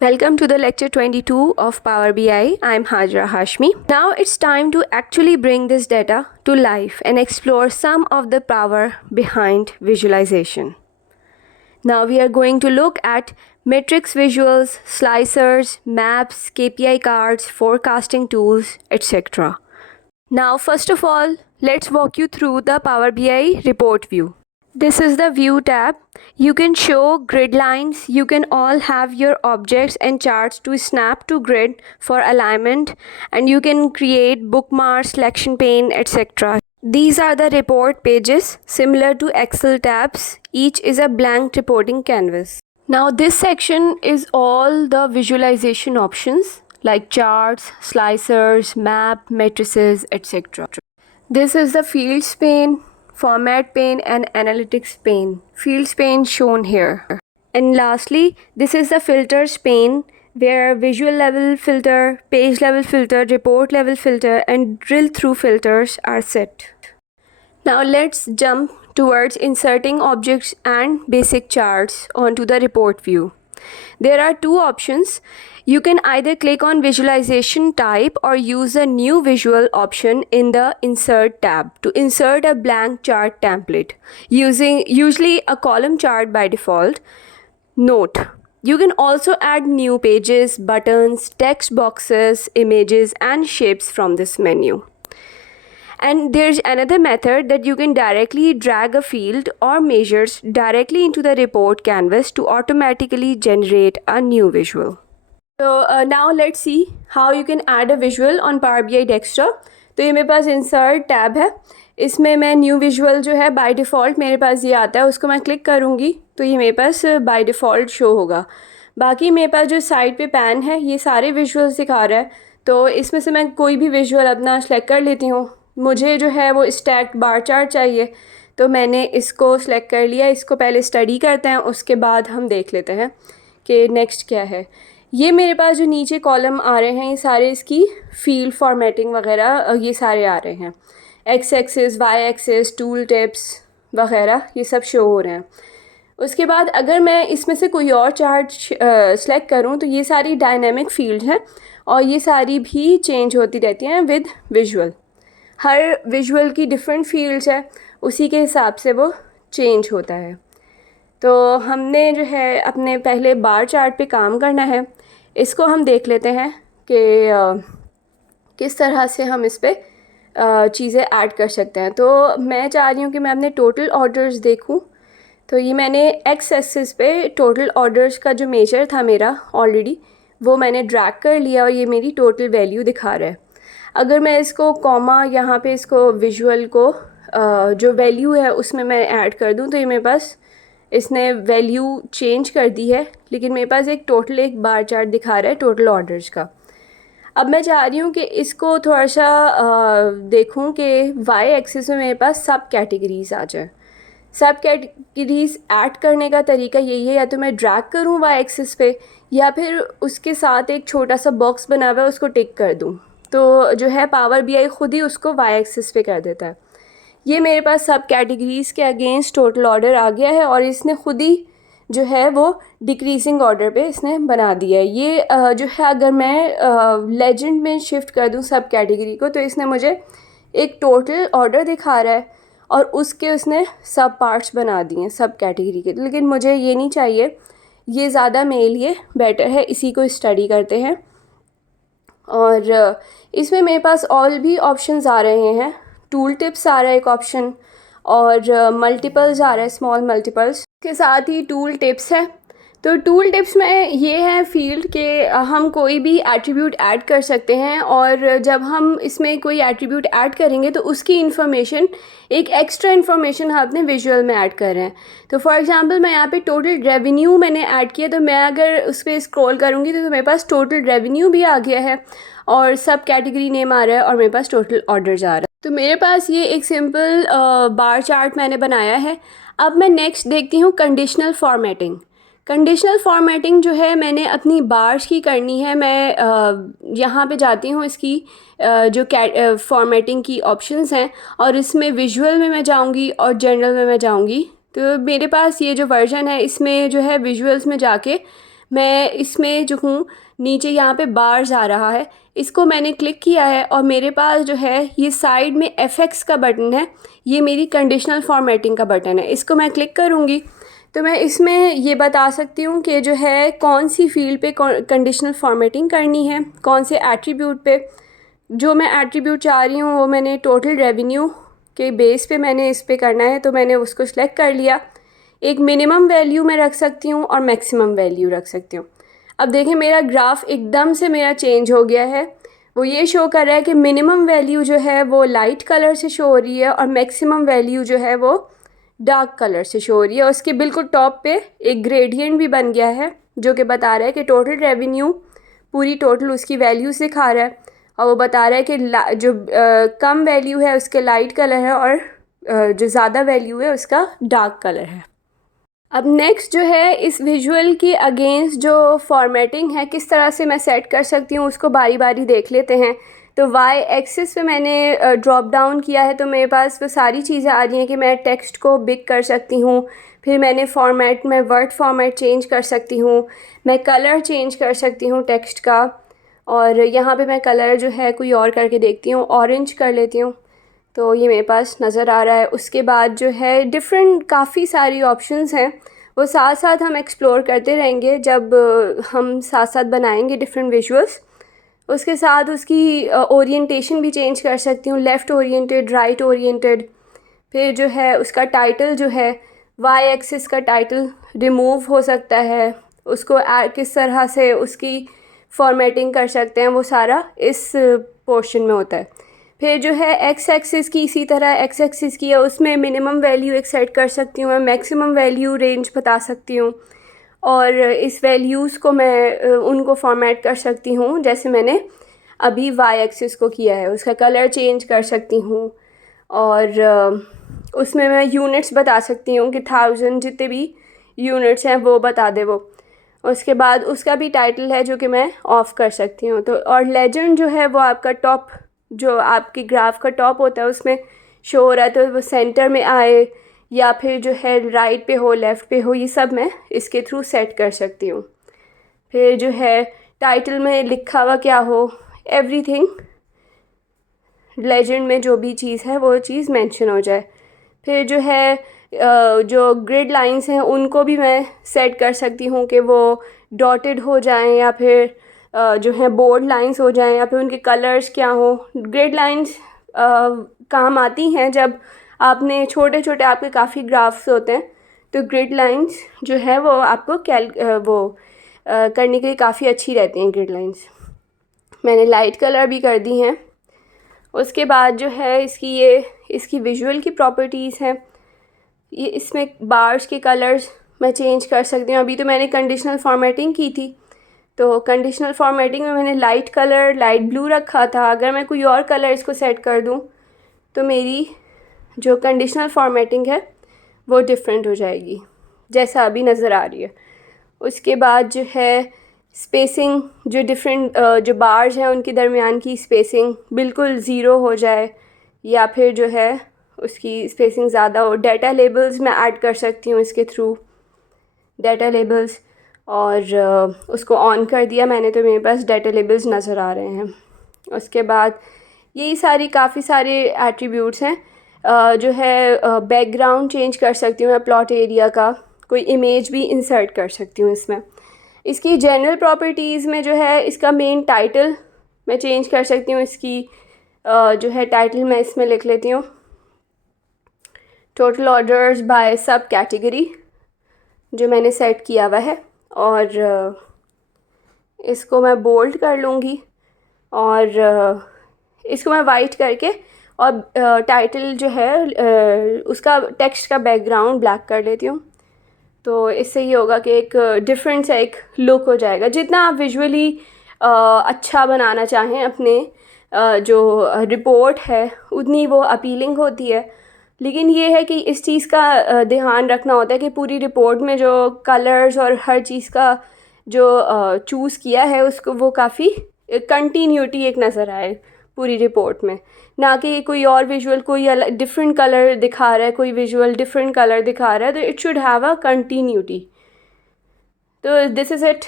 Welcome to the lecture 22 of Power BI. I'm Hajra Hashmi. Now it's time to actually bring this data to life and explore some of the power behind visualization. Now we are going to look at matrix visuals, slicers, maps, KPI cards, forecasting tools, etc. Now first of all, let's walk you through the Power BI report view. This is the view tab. You can show grid lines. You can all have your objects and charts to snap to grid for alignment, and you can create bookmarks, selection pane, etc. These are the report pages similar to Excel tabs. Each is a blank reporting canvas. Now this section is all the visualization options like charts, slicers, map, matrices, etc. This is the fields pane, format pane and analytics pane. Fields pane shown here. And lastly, this is the filters pane where visual level filter, page level filter, report level filter and drill through filters are set. Now let's jump towards inserting objects and basic charts onto the report view. There are two options. You can either click on visualization type or use the new visual option in the insert tab to insert a blank chart template using usually a column chart by default. Note, you can also add new pages, buttons, text boxes, images and shapes from this menu. And there's another method that you can directly drag a field or measures directly into the report canvas to automatically generate a new visual. So now let's see how you can add a visual on Power BI desktop. तो ये मेरे पास insert tab है, इसमें मैं new visual जो है by default मेरे पास ये आता है, उसको मैं क्लिक करूँगी तो ये मेरे पास बाय डिफ़ॉल्ट शो होगा. बाकी मेरे पास जो साइड पे पैन है ये सारे विजुअल्स दिखा रहा है, तो इसमें से मैं कोई भी विजुअल अपना सेलेक्ट कर लेती हूँ. मुझे जो है वो स्टैक्ड बार चार्ट चाहिए, तो मैंने इसको सेलेक्ट कर लिया. इसको पहले स्टडी करते हैं, उसके बाद हम देख लेते हैं कि नेक्स्ट क्या है. ये मेरे पास जो नीचे कॉलम आ रहे हैं ये सारे इसकी फील्ड फॉर्मेटिंग वगैरह ये सारे आ रहे हैं. X axis, Y axis, tool tips वगैरह ये सब शो हो रहे हैं. उसके बाद अगर मैं इसमें से कोई और चार्ट सेलेक्ट करूं तो ये सारी डायनेमिक फील्ड हैं और ये सारी भी चेंज होती रहती हैं विद विजुअल. हर विजुअल की डिफरेंट फील्ड्स है, उसी के हिसाब से वो चेंज होता है. तो हमने जो है अपने पहले बार चार्ट पे काम करना है. इसको हम देख लेते हैं कि किस तरह से हम इस पर चीज़ें ऐड कर सकते हैं. तो मैं चाह रही हूँ कि मैं अपने टोटल ऑर्डर्स देखूँ. तो ये मैंने एक्स एक्सिस पे टोटल ऑर्डर्स का जो मेजर था मेरा ऑलरेडी वो मैंने ड्रैग कर लिया और ये मेरी टोटल वैल्यू दिखा रहा है. अगर मैं इसको कॉमा यहाँ पे इसको विजुअल को जो वैल्यू है उसमें मैं ऐड कर दूँ तो ये मेरे पास इसने वैल्यू चेंज कर दी है, लेकिन मेरे पास एक टोटल एक बार चार्ट दिखा रहा है टोटल ऑर्डर्स का. अब मैं चाह रही हूँ कि इसको थोड़ा सा देखूँ कि वाई एक्सिस में मेरे पास सब कैटेगरीज़ आ जाए. सब कैटेगरीज़ ऐड करने का तरीका यही है, या तो मैं ड्रैग करूँ वाई एक्सिस पे या फिर उसके साथ एक छोटा सा बॉक्स बना हुआ है उसको टिक कर दूँ, तो जो है पावर BI खुद ही उसको वाई एक्सिस पे कर देता है. ये मेरे पास सब कैटेगरीज़ के अगेंस्ट टोटल ऑर्डर आ गया है और इसने खुद ही जो है वो डिक्रीजिंग ऑर्डर पे इसने बना दिया है. ये जो है अगर मैं लेजेंड में शिफ्ट कर दूँ सब कैटेगरी को तो इसने मुझे एक टोटल ऑर्डर दिखा रहा है और उसके उसने सब पार्ट्स बना दिए हैं सब कैटेगरी के. लेकिन मुझे ये नहीं चाहिए, ये ज़्यादा मेरे लिए बेटर है. इसी को स्टडी करते हैं. और इसमें मेरे पास और भी ऑप्शंस आ रहे हैं. टूल टिप्स आ रहा है एक ऑप्शन और मल्टीपल्स आ रहा है, स्मॉल मल्टीपल्स के साथ ही टूल टिप्स है. तो टूल टिप्स में ये है फील्ड के हम कोई भी एट्रीब्यूट ऐड कर सकते हैं और जब हम इसमें कोई एट्रीब्यूट ऐड करेंगे तो उसकी इन्फॉर्मेशन एक एक्स्ट्रा इन्फॉर्मेशन हम अपने विजुअल में ऐड कर रहे हैं. तो फॉर एग्जांपल मैं यहाँ पे टोटल रेवेन्यू मैंने ऐड किया, तो मैं अगर उस पर स्क्रॉल करूँगी तो मेरे पास टोटल रेवेन्यू भी आ गया है और सब कैटेगरी नेम आ रहा है और मेरे पास टोटल ऑर्डर्स आ रहा है. तो मेरे पास ये एक सिंपल बार चार्ट मैंने बनाया है. अब मैं नेक्स्ट देखती हूँ कंडीशनल फॉर्मेटिंग. कंडीशनल फॉर्मेटिंग जो है मैंने अपनी बार्स की करनी है. मैं यहाँ पे जाती हूँ, इसकी जो फॉर्मेटिंग की ऑप्शंस हैं और इसमें विजुअल में मैं जाऊँगी और जनरल में मैं जाऊँगी. तो मेरे पास ये जो वर्जन है इसमें जो है विजुअल्स में जाके मैं इसमें जो हूँ नीचे यहाँ पे बार्स आ रहा है, इसको मैंने क्लिक किया है और मेरे पास जो है ये साइड में FX का बटन है, ये मेरी कंडीशनल फॉर्मेटिंग का बटन है। इसको मैं क्लिक करूँगी तो मैं इसमें ये बता सकती हूँ कि जो है कौन सी फील्ड पे कंडीशनल फॉर्मेटिंग करनी है, कौन से एट्रीब्यूट पे। जो मैं एट्रीब्यूट चाह रही हूँ वो मैंने टोटल रेवेन्यू के बेस पे मैंने इस पे करना है, तो मैंने उसको सिलेक्ट कर लिया। एक मिनिमम वैल्यू मैं रख सकती हूँ और मैक्सिमम वैल्यू रख सकती हूँ। अब देखें मेरा ग्राफ एकदम से मेरा चेंज हो गया है। वो ये शो कर रहा है कि मिनिमम वैल्यू जो है वो लाइट कलर से शो हो रही है और मैक्सिमम वैल्यू जो है वो डार्क कलर से शो हो रही है। और उसके बिल्कुल टॉप पे एक ग्रेडियंट भी बन गया है जो कि बता रहा है कि टोटल रेवेन्यू पूरी टोटल उसकी वैल्यूज़ दिखा रहा है। और वो बता रहा है कि जो कम वैल्यू है उसके लाइट कलर है और जो ज़्यादा वैल्यू है उसका डार्क कलर है। अब नेक्स्ट जो है इस विजुअल की अगेंस्ट जो फॉर्मेटिंग है किस तरह से मैं सेट कर सकती हूँ उसको बारी बारी देख लेते हैं। तो वाई एक्सिस पे मैंने ड्रॉप डाउन किया है तो मेरे पास वो सारी चीज़ें आ रही हैं कि मैं टेक्स्ट को बिग कर सकती हूँ। फिर मैंने फॉर्मेट में वर्ड फॉर्मेट चेंज कर सकती हूँ, मैं कलर चेंज कर सकती हूँ टेक्स्ट का। और यहाँ पे मैं कलर जो है कोई और करके देखती हूँ, ऑरेंज कर लेती हूँ तो ये मेरे पास नज़र आ रहा है। उसके बाद जो है डिफरेंट काफ़ी सारी ऑप्शंस हैं, वो साथ साथ हम एक्सप्लोर करते रहेंगे जब हम साथ साथ बनाएंगे डिफरेंट विजुअल्स। उसके साथ उसकी ओरिएंटेशन भी चेंज कर सकती हूँ, लेफ़्ट ओरिएंटेड, राइट ओरिएंटेड। फिर जो है उसका टाइटल जो है वाई एक्सिस का टाइटल रिमूव हो सकता है, उसको किस तरह से उसकी फॉर्मेटिंग कर सकते हैं वो सारा इस पोर्शन में होता है। फिर जो है एक्स एक्सिस की इसी तरह एक्स एक्सिस की है, उसमें मिनिमम वैल्यू एक सेट कर सकती हूँ, मैं मैक्सिमम वैल्यू रेंज बता सकती हूँ और इस वैल्यूज़ को मैं उनको फॉर्मेट कर सकती हूँ जैसे मैंने अभी वाई एक्सिस को किया है। उसका कलर चेंज कर सकती हूँ और उसमें मैं यूनिट्स बता सकती हूँ कि 1000 जितने भी यूनिट्स हैं वो बता दे वो। उसके बाद उसका भी टाइटल है जो कि मैं ऑफ़ कर सकती हूँ। तो और लेजेंड जो है वो आपका टॉप जो आपकी ग्राफ का टॉप होता है उसमें शो हो रहा है तो वो सेंटर में आए या फिर जो है राइट पे हो, लेफ़्ट पे हो, ये सब मैं इसके थ्रू सेट कर सकती हूँ। फिर जो है टाइटल में लिखा हुआ क्या हो, एवरीथिंग लेजेंड में जो भी चीज़ है वो चीज़ मेंशन हो जाए। फिर जो है जो ग्रिड लाइंस हैं उनको भी मैं सेट कर सकती हूँ कि वो डॉटेड हो जाएं या फिर जो है बोल्ड लाइंस हो जाएं या फिर उनके कलर्स क्या हो। ग्रिड लाइंस काम आती हैं जब आपने छोटे छोटे आपके काफ़ी ग्राफ्स होते हैं तो ग्रिड लाइंस जो है वो आपको करने के लिए काफ़ी अच्छी रहती हैं ग्रिड लाइंस। मैंने लाइट कलर भी कर दी हैं। उसके बाद जो है इसकी विजुअल की प्रॉपर्टीज़ हैं, ये इसमें बार्स के कलर्स मैं चेंज कर सकती हूँ। अभी तो मैंने कंडीशनल फॉर्मेटिंग की थी तो कंडीशनल फॉर्मेटिंग में मैंने लाइट कलर लाइट ब्लू रखा था। अगर मैं कोई और कलर इसको सेट कर दूँ तो मेरी जो कंडीशनल फॉर्मेटिंग है वो डिफरेंट हो जाएगी जैसा अभी नज़र आ रही है। उसके बाद जो है स्पेसिंग, जो डिफरेंट जो बार्स हैं उनके दरमियान की स्पेसिंग बिल्कुल ज़ीरो हो जाए या फिर जो है उसकी स्पेसिंग ज़्यादा हो। डाटा लेबल्स मैं ऐड कर सकती हूँ इसके थ्रू, डाटा लेबल्स, और उसको ऑन कर दिया मैंने तो मेरे पास डाटा लेबल्स नज़र आ रहे हैं। उसके बाद यही सारी काफ़ी सारे एट्रीब्यूट्स हैं। जो है बैकग्राउंड चेंज कर सकती हूँ मैं प्लॉट एरिया का, कोई इमेज भी इंसर्ट कर सकती हूँ इसमें। इसकी जनरल प्रॉपर्टीज़ में जो है इसका मेन टाइटल मैं चेंज कर सकती हूँ। इसकी जो है टाइटल मैं इसमें लिख लेती हूँ टोटल ऑर्डर्स बाय सब कैटेगरी जो मैंने सेट किया हुआ है, और इसको मैं बोल्ड कर लूँगी और इसको मैं वाइट करके और टाइटल जो है उसका टेक्स्ट का बैकग्राउंड ब्लैक कर लेती हूँ। तो इससे ये होगा कि एक डिफरेंट सा एक लुक हो जाएगा। जितना आप विजुअली अच्छा बनाना चाहें अपने जो रिपोर्ट है उतनी वो अपीलिंग होती है। लेकिन ये है कि इस चीज़ का ध्यान रखना होता है कि पूरी रिपोर्ट में जो कलर्स और हर चीज़ का जो चूज़ किया है उसको वो काफ़ी कंटिन्यूटी एक नज़र आए पूरी रिपोर्ट में, ना कि कोई और विजुअल कोई अलग डिफरेंट कलर दिखा रहा है, कोई विजुअल डिफरेंट कलर दिखा रहा है। तो it should have a continuity. तो दिस इज़ इट